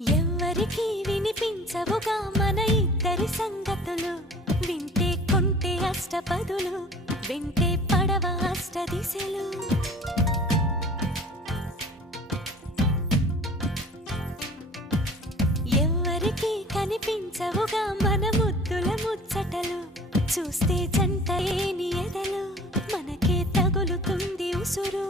ఎవ్వరికీ వినిపించవుగా మన ఇద్దరి సంగతులు, వింటే కొంటే అష్టపదులు, వింటే పడవ అష్ట దిశలు. ఎవ్వరికీ కనిపించవుగా మన ముద్దుల ముచ్చటలు, చూస్తే జంట ఏని ఎదలు, మనకే తగులుతుంది ఉసురు.